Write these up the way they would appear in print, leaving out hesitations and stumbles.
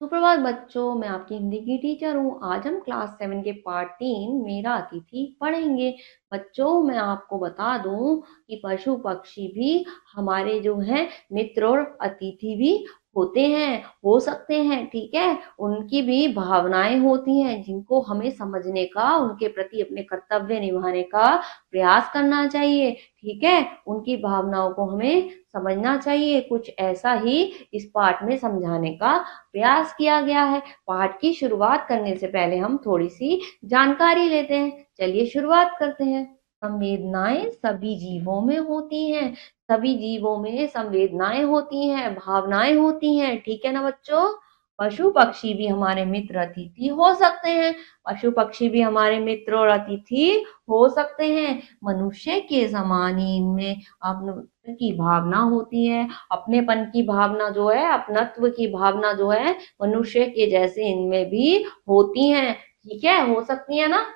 सुप्रभात बच्चों, मैं आपकी हिंदी की टीचर हूँ। आज हम क्लास 7 के पार्ट 3 मेरा अतिथि पढ़ेंगे। बच्चों, मैं आपको बता दूं कि पशु पक्षी भी हमारे जो हैं मित्र और अतिथि भी होते हैं, हो सकते हैं, ठीक है। उनकी भी भावनाएं होती हैं जिनको हमें समझने का, उनके प्रति अपने कर्तव्य निभाने का प्रयास करना चाहिए, ठीक है। उनकी भावनाओं को हमें समझना चाहिए। कुछ ऐसा ही इस पाठ में समझाने का प्रयास किया गया है। पाठ की शुरुआत करने से पहले हम थोड़ी सी जानकारी लेते हैं। चलिए शुरुआत करते हैं। संवेदनाएं सभी जीवों में होती हैं। सभी जीवों में संवेदनाएं होती हैं, भावनाएं होती हैं, ठीक है ना बच्चों। पशु पक्षी भी हमारे मित्र अतिथि हो सकते हैं। पशु पक्षी भी हमारे मित्र और अतिथि हो सकते हैं। मनुष्य के समान ही इनमें अपनत्व की भावना होती है। अपनेपन की भावना जो है, अपनत्व की भावना जो है, मनुष्य के जैसे इनमें भी होती हैं, ठीक है, हो सकती है ना।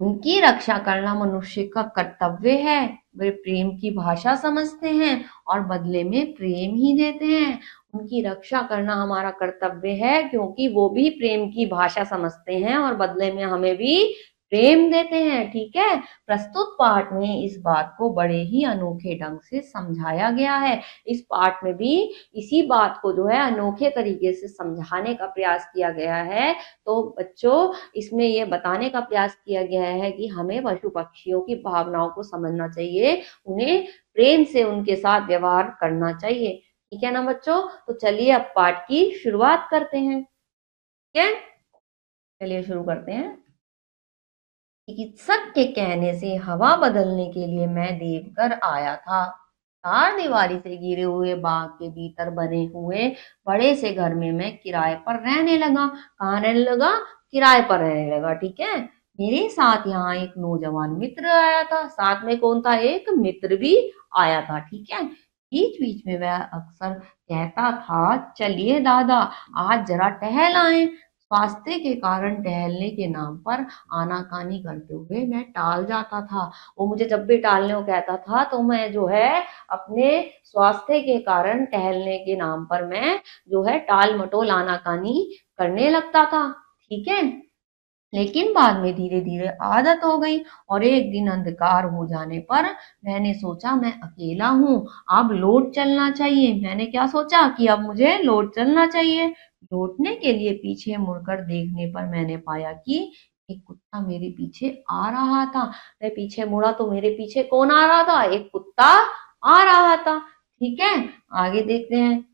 उनकी रक्षा करना मनुष्य का कर्तव्य है। वे प्रेम की भाषा समझते हैं और बदले में प्रेम ही देते हैं। उनकी रक्षा करना हमारा कर्तव्य है क्योंकि वो भी प्रेम की भाषा समझते हैं और बदले में हमें भी प्रेम देते हैं, ठीक है। प्रस्तुत पाठ में इस बात को बड़े ही अनोखे ढंग से समझाया गया है। इस पाठ में भी इसी बात को जो है अनोखे तरीके से समझाने का प्रयास किया गया है। तो बच्चों, इसमें ये बताने का प्रयास किया गया है कि हमें पशु पक्षियों की भावनाओं को समझना चाहिए, उन्हें प्रेम से उनके साथ व्यवहार करना चाहिए, ठीक है ना बच्चों। तो चलिए अब पाठ की शुरुआत करते हैं, ठीक है। चलिए शुरू करते हैं। चिकित्सक के कहने से हवा बदलने के लिए मैं देवघर आया था। चार दीवारी से घिरे हुए बाग के भीतर बने हुए बड़े से घर में मैं किराए पर रहने लगा। कहाँ रहने लगा? किराए पर रहने लगा, ठीक है। मेरे साथ यहाँ एक नौजवान मित्र आया था। साथ में कौन था? एक मित्र भी आया था, ठीक है। बीच बीच में वह अक्सर कहता था, चलिए दादा, आज जरा टहल आए। स्वास्थ्य के कारण टहलने के नाम पर आनाकानी करते हुए मैं टाल जाता था। वो मुझे जब भी टालने को कहता था तो मैं जो है अपने स्वास्थ्य के कारण टहलने के नाम पर मैं जो है टाल मटोल आनाकानी करने लगता था, ठीक है। लेकिन बाद में धीरे धीरे आदत हो गई और एक दिन अंधकार हो जाने पर मैंने सोचा मैं अकेला हूँ, अब लौट चलना चाहिए। मैंने क्या सोचा कि अब मुझे लौट चलना चाहिए। लौटने के लिए पीछे मुड़कर देखने पर मैंने पाया कि एक कुत्ता मेरे पीछे आ रहा था। मैं पीछे मुड़ा तो मेरे पीछे कौन आ रहा था? एक कुत्ता आ रहा था, ठीक है। आगे देखते हैं।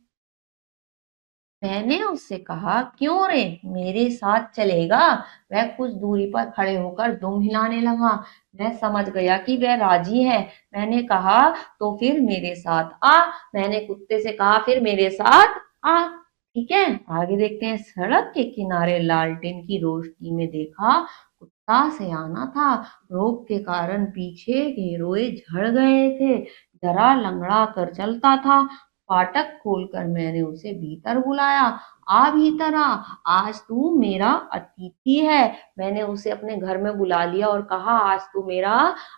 मैंने उससे कहा, क्यों रे, मेरे साथ चलेगा? वह कुछ दूरी पर खड़े होकर दुम हिलाने लगा। मैं समझ गया कि वह राजी है। मैंने कहा, तो फिर मेरे साथ आ। मैंने कुत्ते से कहा, फिर मेरे साथ आ, ठीक है। आगे देखते हैं। सड़क के किनारे लालटेन की रोशनी में देखा, कुत्ता सियाना था। रोग के कारण पीछे के रोए झड़ गए थे, जरा लंगड़ा कर चलता था। फाटक खोलकर मैंने उसे भीतर बुलाया। आ भीतर आ, आज तू मेरा अतिथि है। मैंने उसे अपने घर में बुला लिया और कहा, आज तू मेरा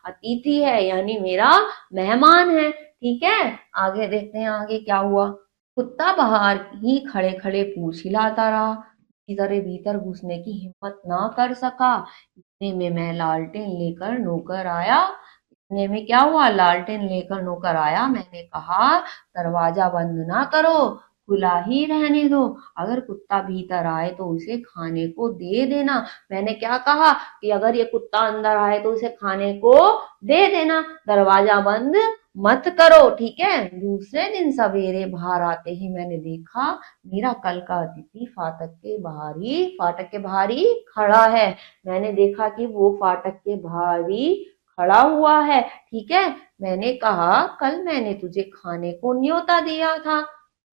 अतिथि है, यानी मेरा मेहमान है, ठीक है। आगे देखते हैं आगे क्या हुआ। कुत्ता बाहर ही खड़े खड़े पूंछ हिलाता रहा, किसी भीतर घुसने की हिम्मत ना कर सका। इतने में मैं लालटेन लेकर नौकर आया। इतने में क्या हुआ? लालटेन लेकर नौकर आया। मैंने कहा, दरवाजा बंद ना करो, खुला ही रहने दो। अगर कुत्ता भीतर आए तो उसे खाने को दे देना। मैंने क्या कहा कि अगर ये कुत्ता अंदर आए तो उसे खाने को दे देना, दरवाजा बंद मत करो, ठीक है। दूसरे दिन सवेरे बाहर आते ही मैंने देखा, मेरा कल का अतिथि फाटक के बाहर ही खड़ा है। मैंने देखा कि वो फाटक के बाहर ही खड़ा हुआ है, ठीक है। मैंने कहा, कल मैंने तुझे खाने को न्योता दिया था,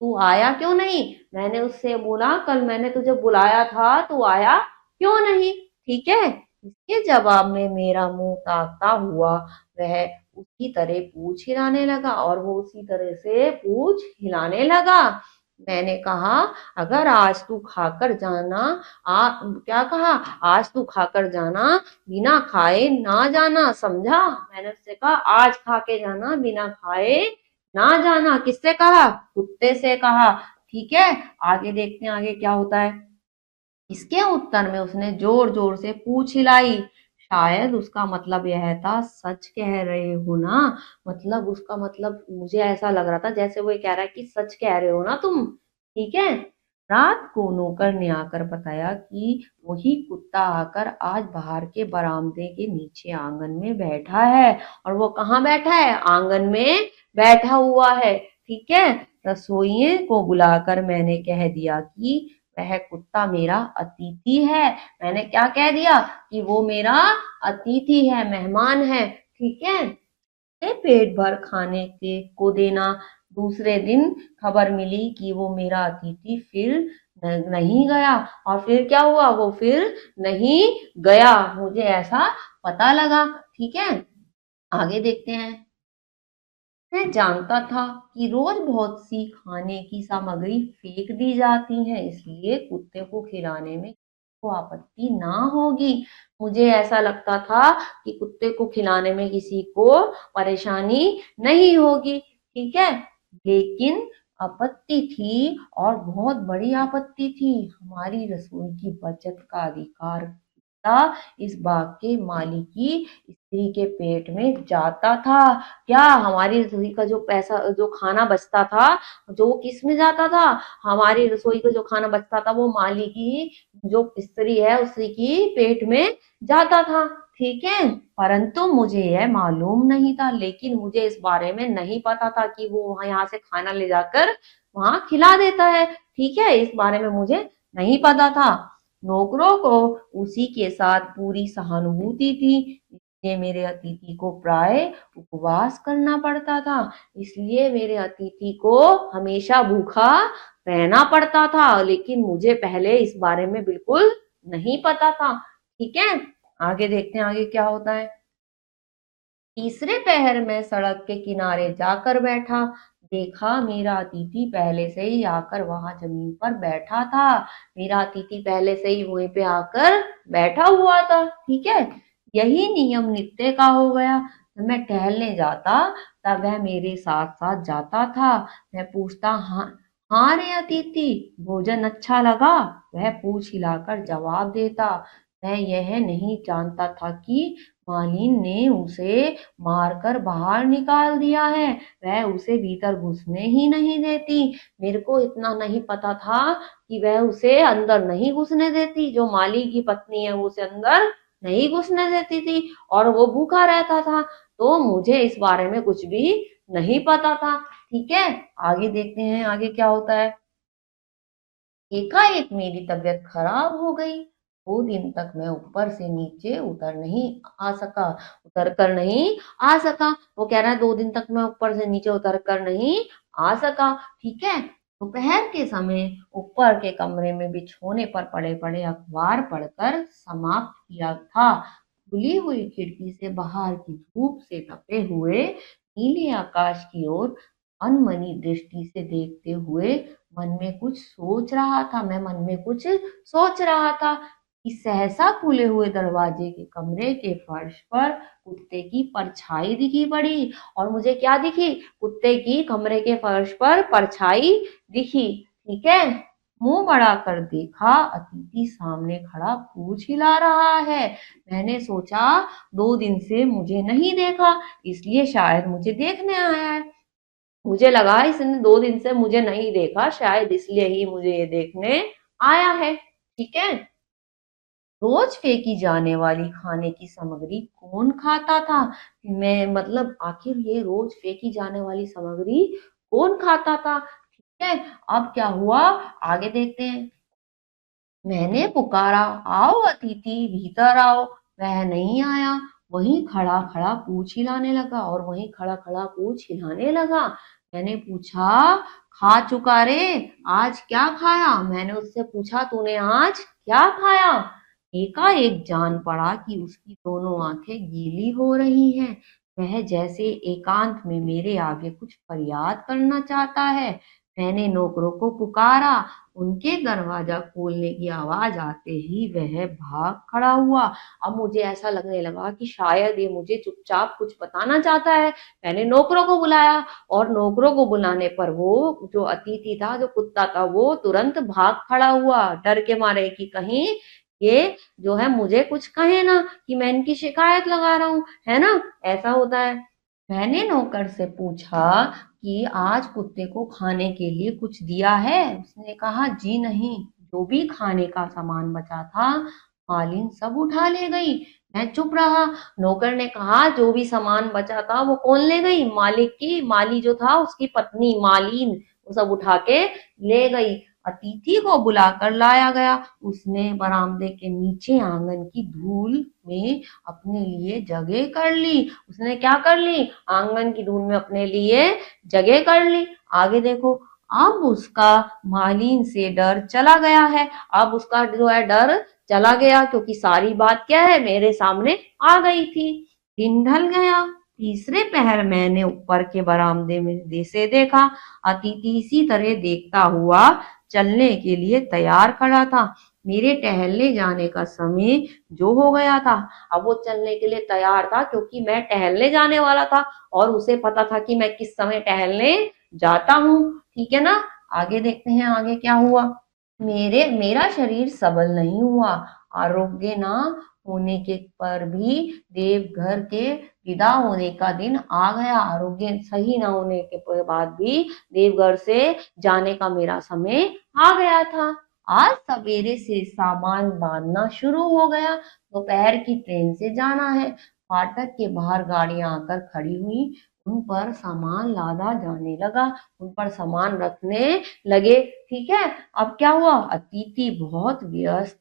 तू आया क्यों नहीं? मैंने उससे बोला, कल मैंने तुझे बुलाया था, तू आया क्यों नहीं, ठीक है। इसके जवाब में मेरा मुंह ताकता हुआ वह उसी तरह पूछ हिलाने लगा और वो उसी तरह से पूछ हिलाने लगा। मैंने कहा, अगर आज तू खाकर जाना, क्या कहा? आज तू खाकर जाना, बिना खाए ना जाना, समझा? मैंने उससे कहा, आज खा के जाना, बिना खाए ना जाना। किससे कहा? कुत्ते से कहा, ठीक है, आगे देखते हैं आगे क्या होता है। इसके उत्तर में उसने जोर जोर से पूंछ हिलाई। शायद उसका मतलब यह था, सच कह रहे हो ना। मतलब उसका मतलब मुझे ऐसा लग रहा था जैसे वो ये कह रहा है कि सच कह रहे हो ना तुम। ठीक है। रात को नौकर ने आकर बताया कि वही कुत्ता आकर आज बाहर के बरामदे के नीचे आंगन में बैठा है। और वो कहाँ बैठा है? आंगन में बैठा हुआ है। ठीक है। रसोइये को बुलाकर मैंने कह दिया कि वह कुत्ता मेरा अतिथि है। मैंने क्या कह दिया? कि वो मेरा अतिथि है, मेहमान है। ठीक है। से पेट भर खाने के को देना। दूसरे दिन खबर मिली कि वो मेरा अतिथि फिर नहीं गया। और फिर क्या हुआ? वो फिर नहीं गया, मुझे ऐसा पता लगा। ठीक है, आगे देखते हैं। मैं जानता था कि रोज बहुत सी खाने की सामग्री फेंक दी जाती है, इसलिए कुत्ते को खिलाने में को आपत्ति ना होगी। मुझे ऐसा लगता था कि कुत्ते को खिलाने में किसी को परेशानी नहीं होगी। ठीक है। लेकिन आपत्ति थी, और बहुत बड़ी आपत्ति थी। हमारी रसोई की बचत का अधिकार था इस बाग के मालिक की स्त्री के पेट में जाता था। क्या हमारी रसोई का जो पैसा, जो खाना बचता था, जो किस में जाता था? हमारी रसोई का जो खाना बचता था वो माली की जो स्त्री है उसी की पेट में जाता था। ठीक है। परंतु मुझे यह मालूम नहीं था, लेकिन मुझे इस बारे में नहीं पता था कि वो वहां यहाँ से खाना ले जाकर वहां खिला देता है। ठीक है, इस बारे में मुझे नहीं पता था। नौकरों को उसी के साथ पूरी सहानुभूति थी, इसलिए मेरे अतिथि को प्राय उपवास करना पड़ता था। इसलिए मेरे अतिथि को हमेशा भूखा रहना पड़ता था, लेकिन मुझे पहले इस बारे में बिल्कुल नहीं पता था। ठीक है, आगे देखते हैं आगे क्या होता है। तीसरे पहर में सड़क के किनारे जाकर बैठा। देखा मेरा अतिथि पहले से ही आकर वहां जमीन पर बैठा था। मेरा अतिथि पहले से ही वहीं पे आकर बैठा हुआ था। ठीक है। यही नियम नित्य का हो गया। जब मैं टहलने जाता तब वह मेरे साथ साथ जाता था। मैं पूछता, हाँ हाँ रे अतिथि, भोजन अच्छा लगा? वह पूछ हिलाकर जवाब देता। मैं यह नहीं जानता था कि मालिन ने उसे मारकर बाहर निकाल दिया है। वह उसे भीतर घुसने ही नहीं देती। मेरे को इतना नहीं पता था कि वह उसे अंदर नहीं घुसने देती। जो माली की पत्नी है वो उसे अंदर नहीं घुसने देती थी, और वो भूखा रहता था। तो मुझे इस बारे में कुछ भी नहीं पता था। ठीक है, आगे देखते हैं आगे क्या होता है। एकाएक मेरी तबीयत खराब हो गई। 2 दिन तक मैं ऊपर से नीचे उतर कर नहीं आ सका। वो कह रहा है 2 दिन तक मैं ऊपर से नीचे उतर कर नहीं आ सका। ठीक है। दोपहर के समय ऊपर के कमरे में बिछोने पर पड़े पड़े अखबार पढ़कर समाप्त किया था। खुली हुई खिड़की से बाहर की धूप से तपे हुए नीले आकाश की ओर अनमनी दृष्टि से देखते हुए मन में कुछ सोच रहा था। मैं मन में कुछ सोच रहा था कि सहसा खुले हुए दरवाजे के कमरे के फर्श पर कुत्ते की परछाई दिखी पड़ी। और मुझे क्या दिखी? कुत्ते की कमरे के फर्श पर परछाई दिखी। ठीक है। मुंह बड़ा कर देखा, अतिथि सामने खड़ा पूंछ हिला रहा है। मैंने सोचा 2 दिन से मुझे नहीं देखा, इसलिए शायद मुझे देखने आया है। मुझे लगा इसने 2 दिन से मुझे नहीं देखा, शायद इसलिए ही मुझे ये देखने आया है। ठीक है। रोज फेंकी जाने वाली खाने की सामग्री कौन खाता था? मैं मतलब आखिर ये रोज फेंकी जाने वाली सामग्री कौन खाता था? ठीक है, अब क्या हुआ आगे देखते हैं। मैंने पुकारा, आओ अतिथि, भीतर आओ। वह नहीं आया। वहीं खड़ा खड़ा पूछ हिलाने लगा, और वहीं खड़ा खड़ा पूछ हिलाने लगा। मैंने पूछा, खा चुका रे? आज क्या खाया? मैंने उससे पूछा, तूने आज क्या खाया? एकाएक जान पड़ा कि उसकी दोनों आंखें गीली हो रही हैं। वह जैसे एकांत में मेरे आगे कुछ फरियाद करना चाहता है। मैंने नौकरों को पुकारा। उनके दरवाजा खोलने की आवाज आते ही वह भाग खड़ा हुआ। अब मुझे ऐसा लगने लगा कि शायद ये मुझे चुपचाप कुछ बताना चाहता है। मैंने नौकरों को बुलाया और नौकरों को बुलाने पर वो जो अतिथि था, जो कुत्ता था, वो तुरंत भाग खड़ा हुआ डर के मारे कि कहीं ये जो है मुझे कुछ कहे ना कि मैं इनकी शिकायत लगा रहा हूँ, है ना। ऐसा होता है। मैंने नौकर से पूछा कि आज कुत्ते को खाने के लिए कुछ दिया है। उसने कहा जी नहीं, जो भी खाने का सामान बचा था मालिन सब उठा ले गई। मैं चुप रहा। नौकर ने कहा जो भी सामान बचा था वो कौन ले गई? मालिक की माली जो था उसकी पत्नी मालिन वो सब उठा के ले गई। अतिथि को बुलाकर लाया गया। उसने बरामदे के नीचे आंगन की धूल में अपने लिए जगह कर ली। उसने क्या कर ली? आंगन की धूल में अपने लिए जगह कर ली। आगे देखो। अब उसका मालिन से डर चला गया है। अब उसका जो है डर चला गया, क्योंकि सारी बात क्या है मेरे सामने आ गई थी। दिन ढल गया। तीसरे पहर मैंने ऊपर के बरामदे में से देखा। अतिथि इसी तरह देखता हुआ चलने के लिए तैयार खड़ा था। मेरे टहलने जाने का समय जो हो गया था। अब वो चलने के लिए तैयार था क्योंकि मैं टहलने जाने वाला था और उसे पता था कि मैं किस समय टहलने जाता हूँ। ठीक है ना। आगे देखते हैं आगे क्या हुआ। मेरा शरीर सबल नहीं हुआ। आरोग्य ना होने के पर भी देवघर के विदा होने का दिन आ गया। आरोग्य सही ना होने के बाद भी देवघर से जाने का मेरा समय आ गया था। आज सवेरे से सामान बांधना शुरू हो गया। दोपहर की ट्रेन से जाना है। फाटक के बाहर गाड़ियां आकर खड़ी हुई। उन पर सामान लादा जाने लगा। उन पर सामान रखने लगे। ठीक है। अब क्या हुआ? अतिथि बहुत व्यस्त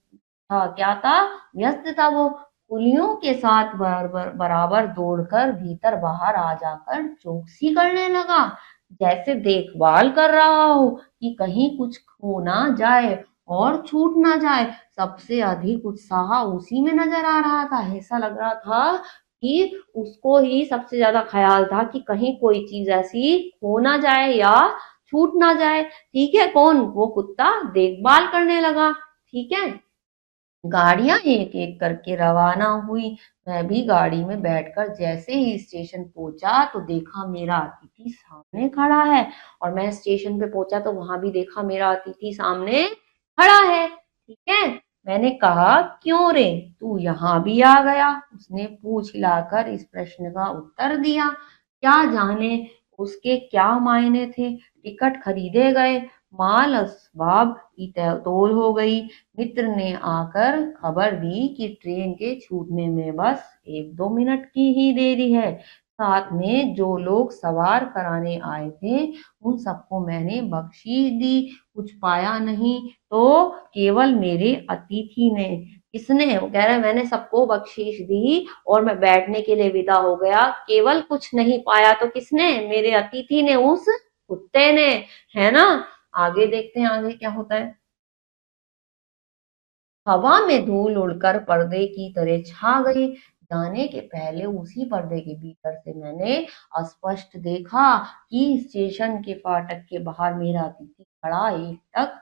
था। क्या था? व्यस्त था वो। कुलियों के साथ बराबर दौड़कर भीतर बाहर आ जाकर चौकसी करने लगा, जैसे देखभाल कर रहा हो कि कहीं कुछ खो ना जाए और छूट ना जाए। सबसे अधिक उत्साह उसी में नजर आ रहा था। ऐसा लग रहा था कि उसको ही सबसे ज्यादा ख्याल था कि कहीं कोई चीज ऐसी खो ना जाए या छूट ना जाए। ठीक है। कौन? वो कुत्ता देखभाल करने लगा। ठीक है। गाड़ियां एक एक करके रवाना हुई। मैं भी गाड़ी में बैठकर जैसे ही स्टेशन पहुंचा तो देखा मेरा अतिथि सामने खड़ा है। और मैं स्टेशन पे पहुंचा तो वहां भी देखा मेरा अतिथि सामने खड़ा है। ठीक है। मैंने कहा क्यों रे, तू यहाँ भी आ गया? उसने पूछ हिलाकर इस प्रश्न का उत्तर दिया। क्या जाने उसके क्या मायने थे। टिकट खरीदे गए, माल असबाब की तौल हो गई। मित्र ने आकर खबर दी कि ट्रेन के छूटने में बस 1-2 मिनट की ही देरी है। साथ में जो लोग सवार कराने आए थे उन सबको मैंने बख्शीश दी। कुछ पाया नहीं तो केवल मेरे अतिथि ने। किसने? वो कह रहा है मैंने सबको बख्शीश दी और मैं बैठने के लिए विदा हो गया। केवल कुछ नहीं पाया तो किसने? मेरे अतिथि ने, उस कुत्ते ने। है ना। आगे देखते हैं आगे क्या होता है। हवा में धूल उड़कर पर्दे की तरह छा गई। जाने के पहले उसी पर्दे के भीतर से मैंने स्पष्ट देखा कि स्टेशन के फाटक के बाहर मेरा अतिथि खड़ा एकटक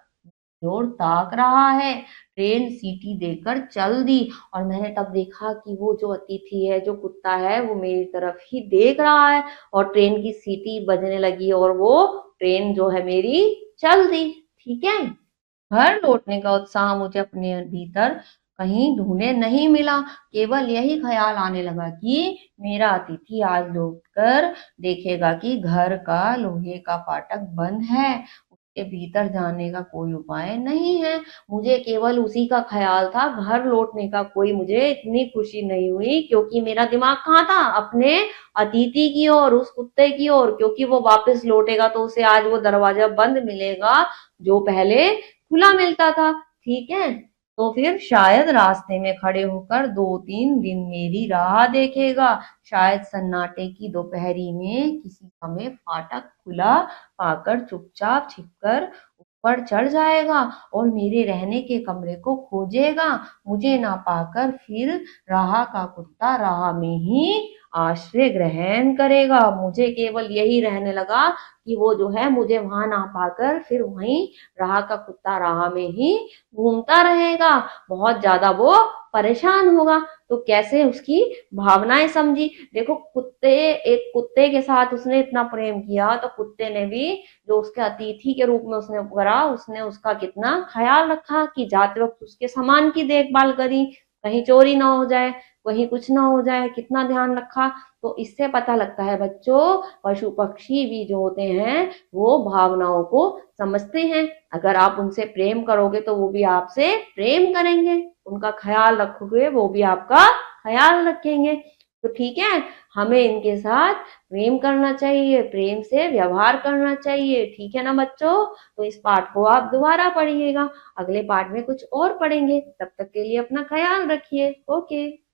जोर ताक रहा है। ट्रेन सीटी देकर चल दी और मैंने तब देखा कि वो जो अतिथि है, जो कुत्ता है, वो मेरी तरफ ही देख रहा है। और ट्रेन की सीटी बजने लगी और वो ट्रेन जो है मेरी चल दी। ठीक है। घर लौटने का उत्साह मुझे अपने भीतर कहीं ढूंढे नहीं मिला। केवल यही ख्याल आने लगा कि मेरा अतिथि आज लौटकर देखेगा कि घर का लोहे का फाटक बंद है, उसके भीतर जाने का कोई उपाय नहीं है। मुझे केवल उसी का ख्याल था। घर लौटने का कोई मुझे इतनी खुशी नहीं हुई, क्योंकि मेरा दिमाग कहाँ था? अपने अतिथि की ओर, उस कुत्ते की ओर, क्योंकि वो वापस लौटेगा तो उसे आज वो दरवाजा बंद मिलेगा जो पहले खुला मिलता था। ठीक है। तो फिर शायद रास्ते में खड़े होकर 2-3 दिन मेरी राह देखेगा। शायद सन्नाटे की दोपहरी में किसी समय फाटक खुला पाकर चुपचाप छिपकर पर चढ़ जाएगा और मेरे रहने के कमरे को खोजेगा। मुझे ना पाकर फिर राह का कुत्ता राह में ही आश्रय ग्रहण करेगा। मुझे केवल यही रहने लगा कि वो जो है मुझे वहां ना पाकर फिर वहीं राह का कुत्ता राह में ही घूमता रहेगा। बहुत ज्यादा वो परेशान होगा। तो कैसे उसकी भावनाएं समझी। देखो एक कुत्ते के साथ उसने इतना प्रेम किया तो कुत्ते ने भी जो उसके अतिथि के रूप में उसने करा, उसने उसका कितना ख्याल रखा कि जाते वक्त उसके सामान की देखभाल करी, कहीं चोरी ना हो जाए, कहीं कुछ ना हो जाए, कितना ध्यान रखा। तो इससे पता लगता है बच्चों, पशु पक्षी भी जो होते हैं वो भावनाओं को समझते हैं। अगर आप उनसे प्रेम करोगे तो वो भी आपसे प्रेम करेंगे, उनका ख्याल रखोगे वो भी आपका ख्याल रखेंगे। तो ठीक है, हमें इनके साथ प्रेम करना चाहिए, प्रेम से व्यवहार करना चाहिए। ठीक है ना बच्चों। तो इस पाठ को आप दोबारा पढ़िएगा, अगले पाठ में कुछ और पढ़ेंगे। तब तक के लिए अपना ख्याल रखिए। ओके।